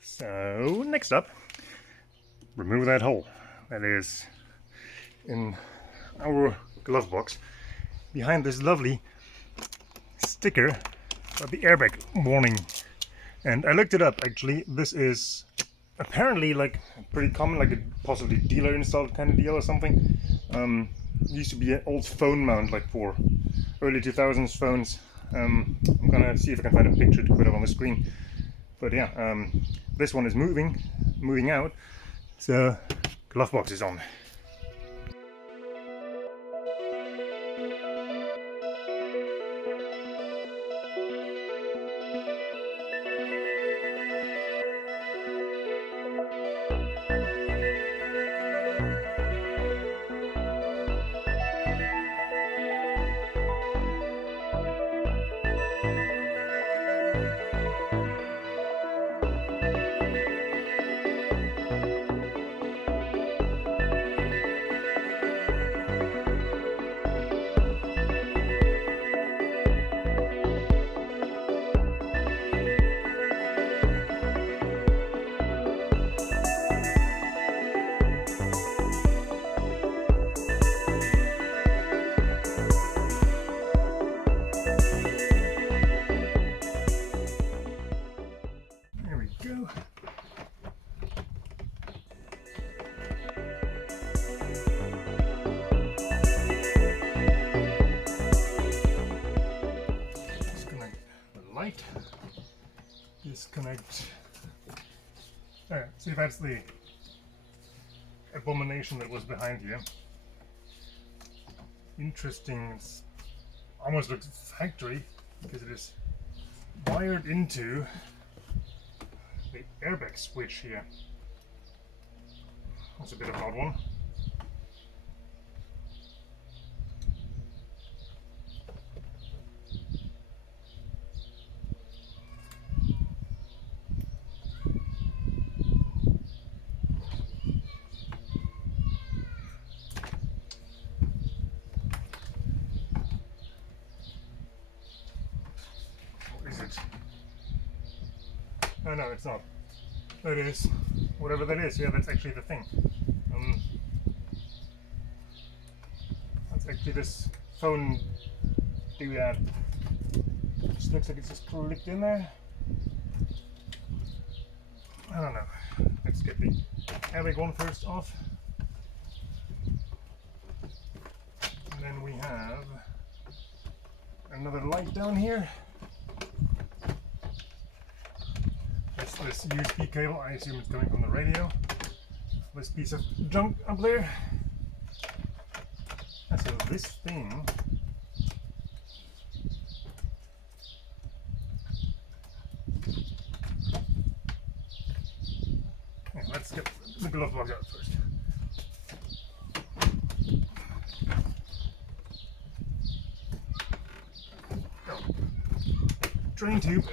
So next up, remove that hole that is in our glove box behind this lovely sticker of the airbag warning. And I looked it up actually. This is apparently like pretty common, like a possibly dealer installed kind of deal or something. It used to be an old phone mount, like for early 2000s phones. I'm gonna see if I can find a picture to put up on the screen. But yeah, this one is moving out, so glove box is on. Go. Disconnect the light. Disconnect. See, that's the abomination that was behind here. Interesting. It's almost looks factory because it is wired into the airbag switch here. That's a bit of an odd one. What is it? Oh no, it's not. That is, whatever that is, yeah, that's actually the thing. That's actually this phone doodad. Just looks like it's just clicked in there. I don't know. Let's get the airbag one first off. And then we have another light down here. This USB cable, I assume it's coming from the radio. This piece of junk up there. And so this thing yeah, let's get the glove box out first. Oh. Drain tube.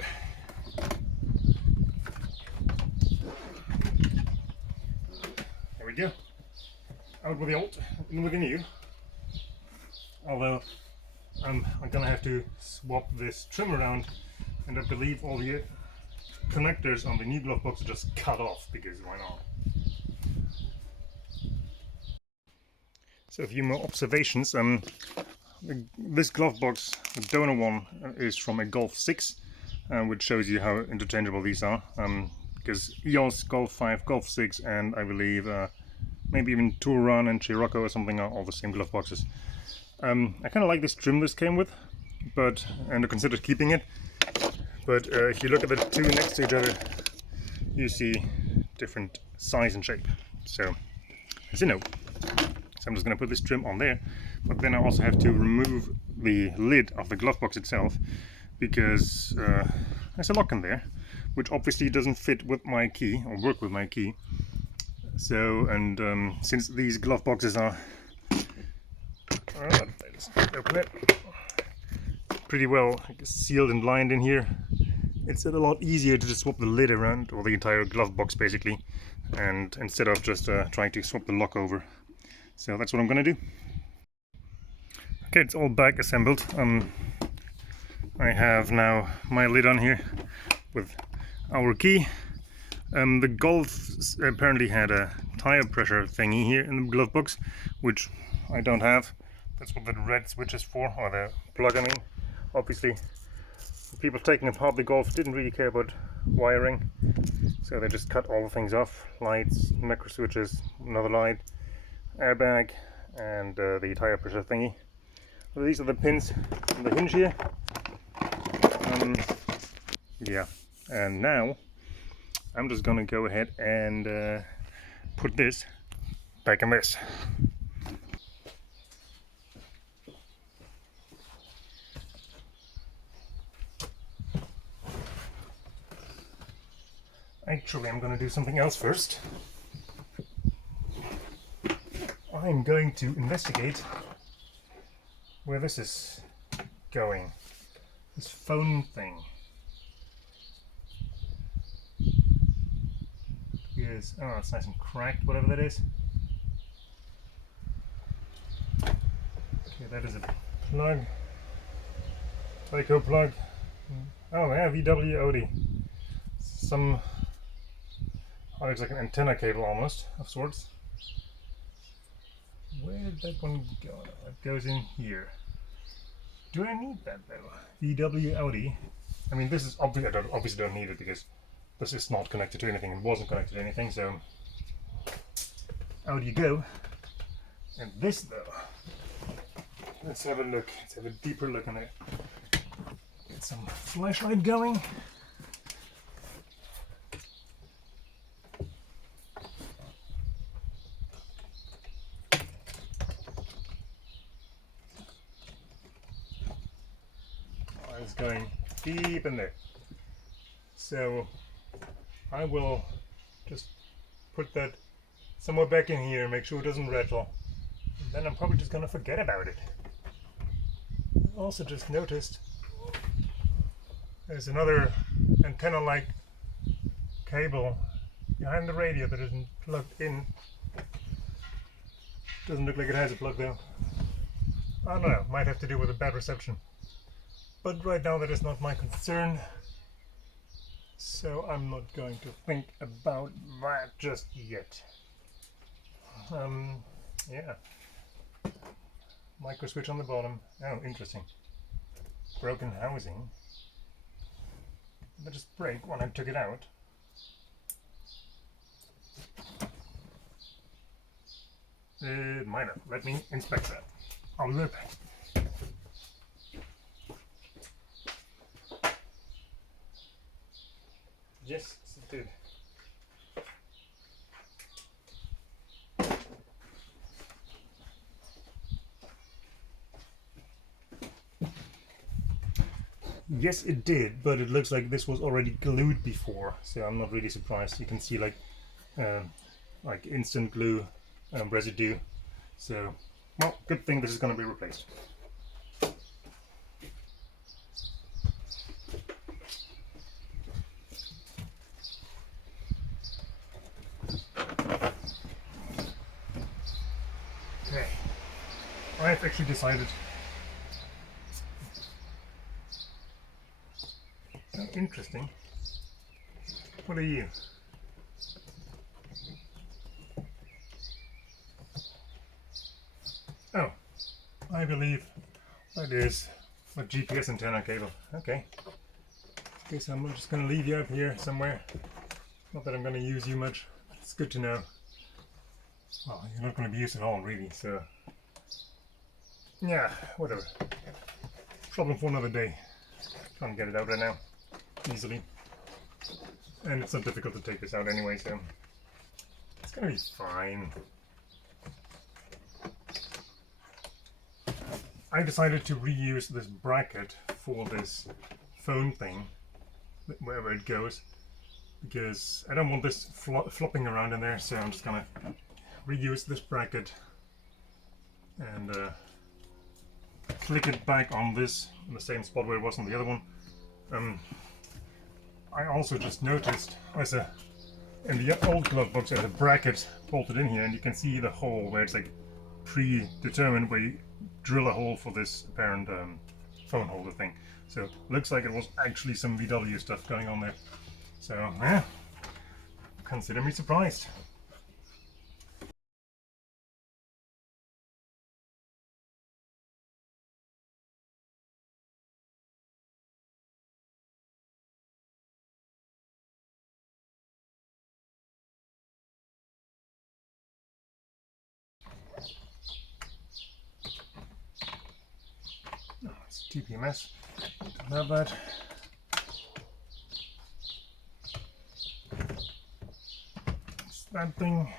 Go. Out with the old, in with the new. Although I'm gonna have to swap this trim around, and I believe all the connectors on the new glove box are just cut off, because why not? So a few more observations. This glove box, the donor one, is from a Golf 6, which shows you how interchangeable these are. Because Eos, Golf 5, Golf 6, and I believe maybe even Tool Run and Scirocco or something are all the same glove boxes. I kind of like this trim this came with, and I considered keeping it. But if you look at the two next to each other, you see different size and shape. So, as you know, so I'm just going to put this trim on there. But then I also have to remove the lid of the glove box itself, because there's a lock in there, which obviously doesn't fit with my key or work with my key. So, and since these glove boxes are open it, pretty well sealed and lined in here, it's a lot easier to just swap the lid around, or the entire glove box basically, and instead of just trying to swap the lock over. So that's what I'm gonna do. Okay, it's all back assembled. I have now my lid on here with our key. The Golf apparently had a tire pressure thingy here in the glove box, which I don't have. That's what the red switch is for, or the plug, I mean. Obviously, people taking apart the Golf didn't really care about wiring, so they just cut all the things off. Lights, macro switches, another light, airbag, and the tire pressure thingy. So these are the pins on the hinge here. Yeah, and now I'm just gonna go ahead and put this back in this. Actually, I'm gonna do something else first. I'm going to investigate where this is going. This phone thing. Is, oh, it's nice and cracked, whatever that is. Okay, that is a plug. Tyco plug. Oh yeah, VW Audi. Some, oh, looks like an antenna cable almost, of sorts. Where did that one go? It goes in here. Do I need that though? VW Audi. I mean, this is obviously, I obviously don't need it because this is not connected to anything. It wasn't connected to anything, so out you go. And this though, let's have a look. Let's have a deeper look on it. Get some flashlight going. Oh, it's going deep in there. So I will just put that somewhere back in here, make sure it doesn't rattle. And then I'm probably just gonna forget about it. Also just noticed there's another antenna-like cable behind the radio that isn't plugged in. Doesn't look like it has a plug though. I don't know, might have to do with a bad reception. But right now that is not my concern. So I'm not going to think about that just yet. Yeah. Micro switch on the bottom. Oh, interesting. Broken housing. Did it just break when I took it out? It might have. Let me inspect that. I'll be right back. Yes, it did. Yes, it did, but it looks like this was already glued before, so I'm not really surprised. You can see like instant glue residue. So, well, good thing this is going to be replaced. Okay, I've actually decided. Oh, interesting. What are you? Oh, I believe that is a GPS antenna cable. Okay. Okay, so I'm just going to leave you up here somewhere. Not that I'm going to use you much. It's good to know. Well, you're not going to be used at all, really, so... yeah, whatever. Problem for another day. Can't get it out right now. Easily. And it's not difficult to take this out anyway, so... it's going to be fine. I decided to reuse this bracket for this phone thing, wherever it goes, because I don't want this flopping around in there, so I'm just gonna reuse this bracket and flick it back on this, in the same spot where it was on the other one. I also just noticed in the old glove box there's a bracket bolted in here, and you can see the hole where it's like predetermined where you drill a hole for this apparent phone holder thing. So looks like it was actually some VW stuff going on there. So yeah, Consider me surprised. Oh, it's TPMS. Don't have that. It's that thing.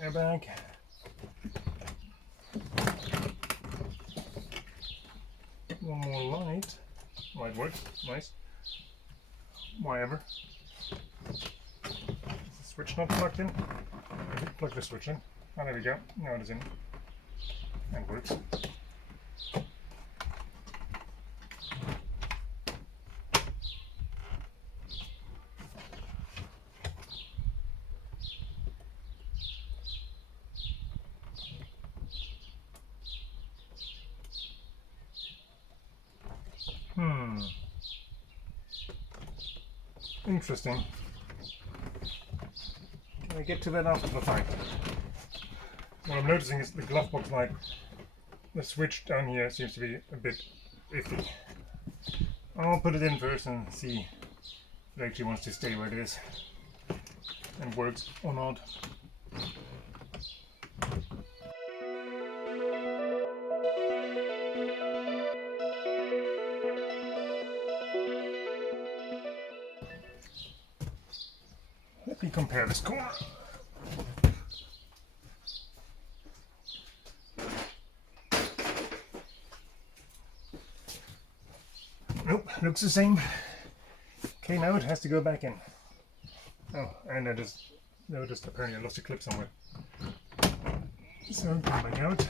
Airbag. One more light. Light works. Nice. Whatever. Is the switch not plugged in? I did plug the switch in. Oh, there we go. Now it is in. And works. Interesting. Can I get to that after the fact? What I'm noticing is the glove box light, the switch down here seems to be a bit iffy. I'll put it in first and see if it actually wants to stay where it is and works or not. Let me compare this corner. Nope, looks the same. Okay, now it has to go back in. Oh, and I just noticed apparently I lost a clip somewhere. So, coming out.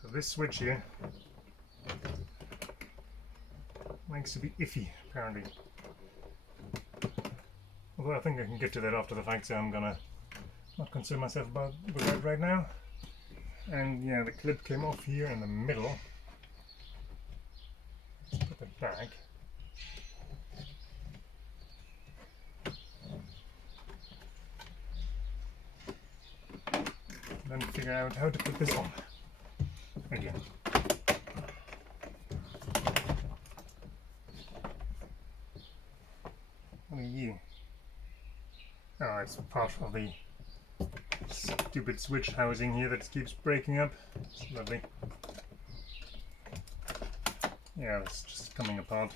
So this switch here likes to be iffy, apparently. Although I think I can get to that after the fact, so I'm gonna not concern myself with that right now. And yeah, the clip came off here in the middle. Let's put it back. And then figure out how to put this on again. What are you? Oh, it's part of the stupid switch housing here that keeps breaking up. It's lovely. Yeah, it's just coming apart.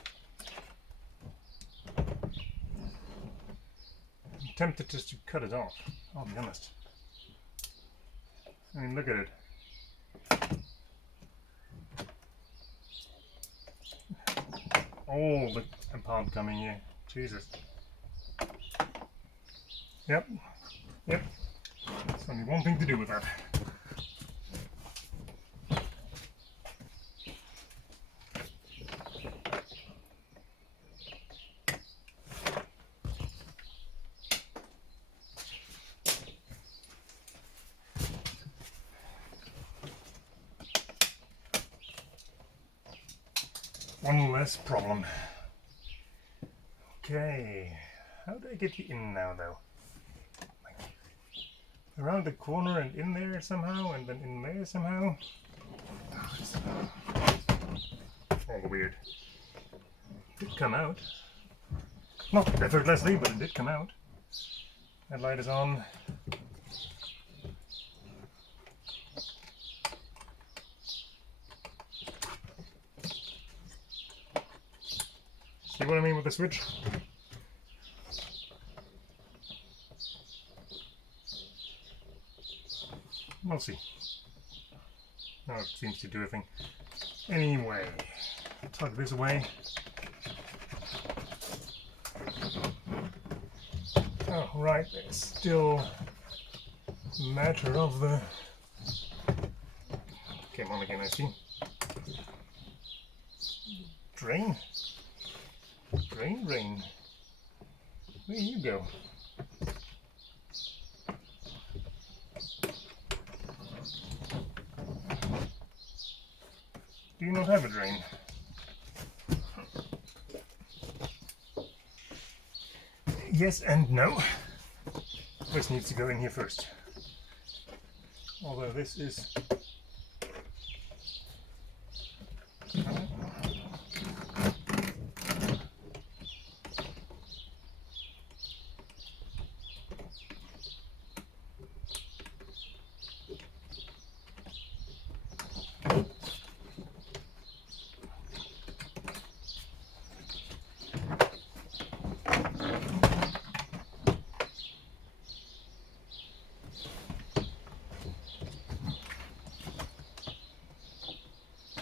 I'm tempted just to cut it off, I'll be honest. I mean, look at it. All the apart coming here. Jesus. Yep. Yep. There's only one thing to do with that. One less problem. Okay, how do I get you in now though? Like, around the corner and in there somehow, and then in there somehow? Oh, it's all weird. It did come out. Not effortlessly, but it did come out. That light is on. See what I mean with the switch? We'll see. Now it seems to do a thing. Anyway, tuck this away. Oh, right, there's still a matter of the... Came on again, I see. Drain? Drain, drain. Where you go? Do you not have a drain? Yes and no. This needs to go in here first. Although this is...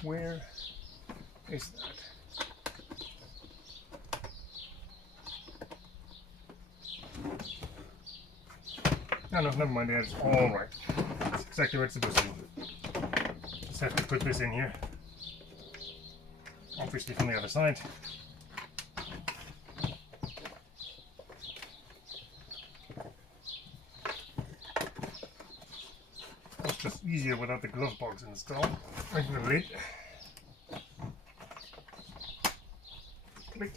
Where is that? No, no, never mind, it's all right. That's exactly where it's supposed to be. Just have to put this in here. Obviously from the other side. It's just easier without the glove box installed. Like the lid. Click.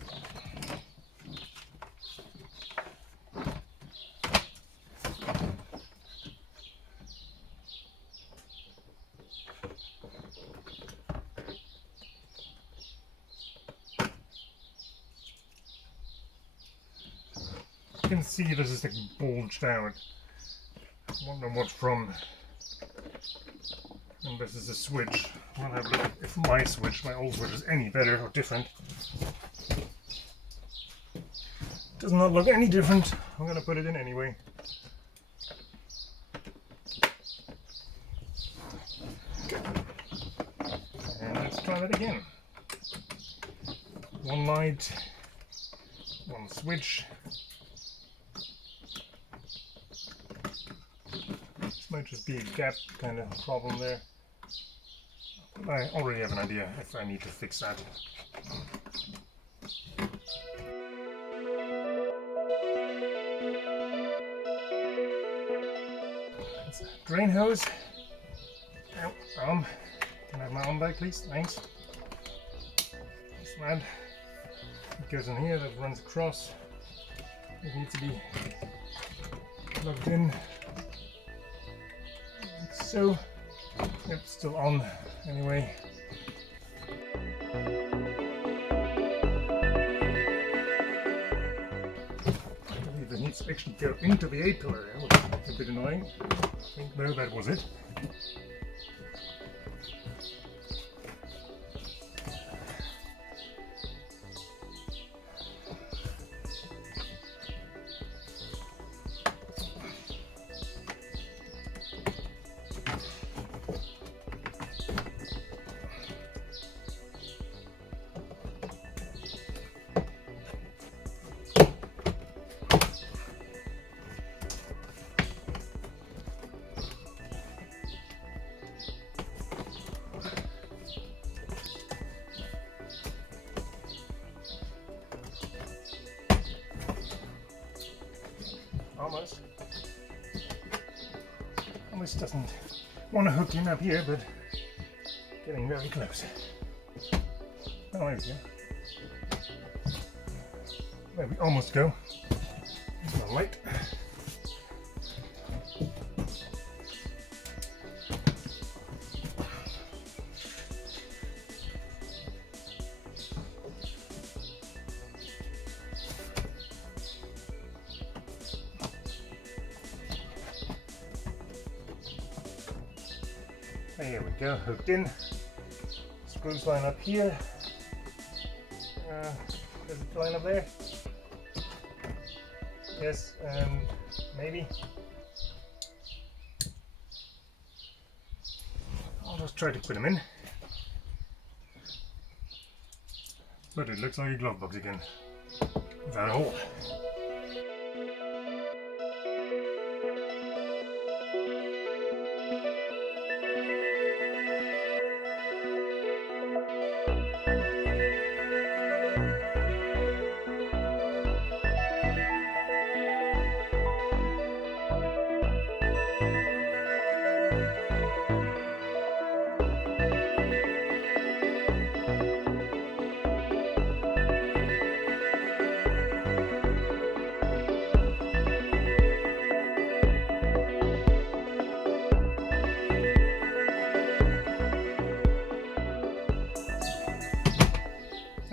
You can see this is like bulged out. I wonder what from. And this is a switch. We'll have a look if my switch, my old switch, is any better or different. Does not look any different. I'm gonna put it in anyway. Okay. And let's try that again. One light, one switch. This might just be a gap kind of problem there. I already have an idea if I need to fix that. It's a drain hose. Ow, arm. Can I have my arm back, please? Thanks. Slide. It goes in here, that runs across. It needs to be plugged in. Like so. Yep, still on anyway. I believe it needs to actually go into the A-pillar. That was a bit annoying. I think no, that was it. Almost. Almost doesn't want to hook in up here, but getting very close. Oh, there we go. There we almost go. There's my light. There we go, hooked in. Screws line up here. Does it line up there? Yes, maybe. I'll just try to put them in. But it looks like a glove box again, without a hole.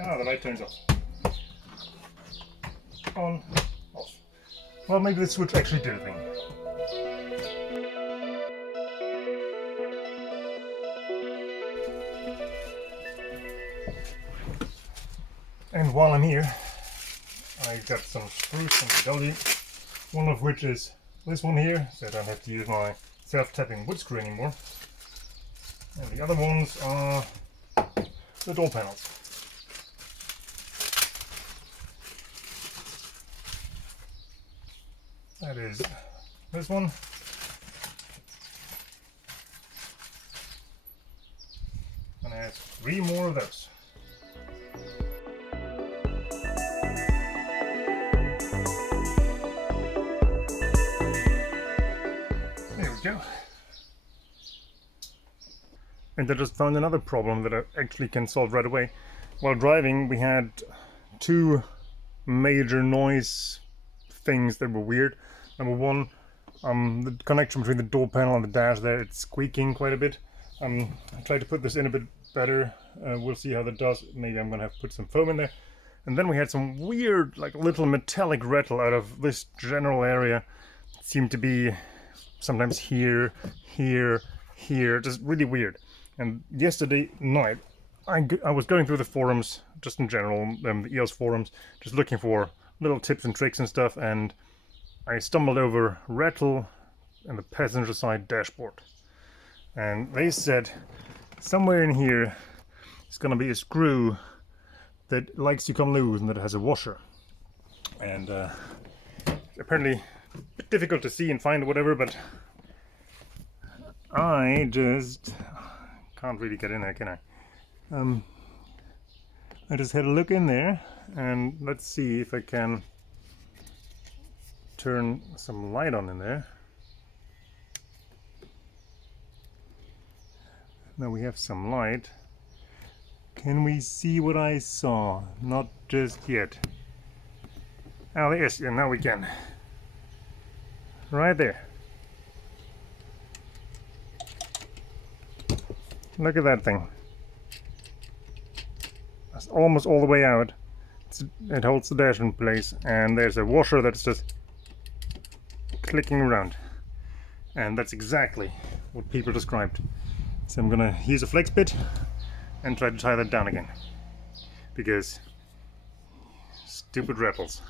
Ah, the light turns off. On, off. Well, maybe the switch actually did a thing. And while I'm here, I got some screws from VW, one of which is this one here, so I don't have to use my self-tapping wood screw anymore. And the other ones are the door panels. That is this one. And I have 3 more of those. There we go. And I just found another problem that I actually can solve right away. While driving, we had 2 major noise things that were weird. Number one, the connection between the door panel and the dash there, it's squeaking quite a bit. I tried to put this in a bit better. We'll see how that does. Maybe I'm gonna have to put some foam in there. And then we had some weird, like little metallic rattle out of this general area. It seemed to be sometimes here, here, here, just really weird. And yesterday night, I was going through the forums, just in general, the EOS forums, just looking for little tips and tricks and stuff, and I stumbled over rattle in the passenger side dashboard. And they said somewhere in here is going to be a screw that likes to come loose and that has a washer. And apparently a bit difficult to see and find or whatever, but I just can't really get in there, can I? I just had a look in there, and let's see if I can turn some light on in there. Now we have some light. Can we see what I saw? Not just yet. Oh, yes, yeah, now we can. Right there. Look at that thing. That's almost all the way out. It holds the dash in place, and there's a washer that's just clicking around. And that's exactly what people described. So I'm gonna use a flex bit and try to tie that down again. Because stupid rattles.